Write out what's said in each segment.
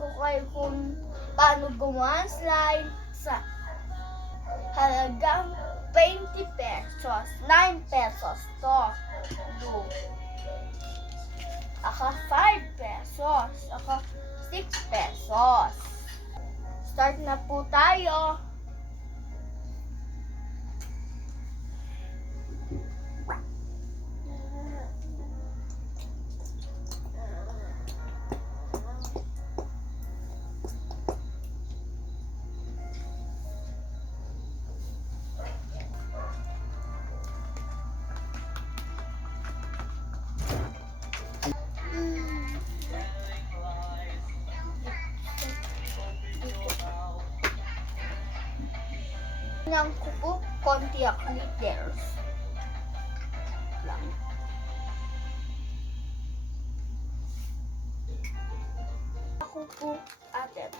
ko kayo kung paano gumawa ng slime sa halagang 20 pesos. 9 pesos to. Blue. Aka 5 pesos. Aka 6 pesos. Start na po tayo. Ng kuko, konti ang glitters lang. Ako po atin.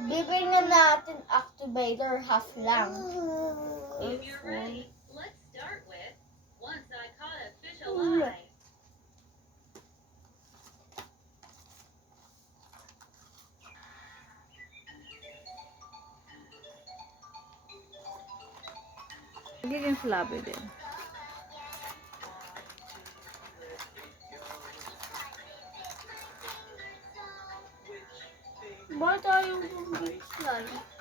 Bibili na natin activator half lang. If you're ready, let's start with Once I Caught a Fish Alive. Magiging floppy din. Ba tayong slime?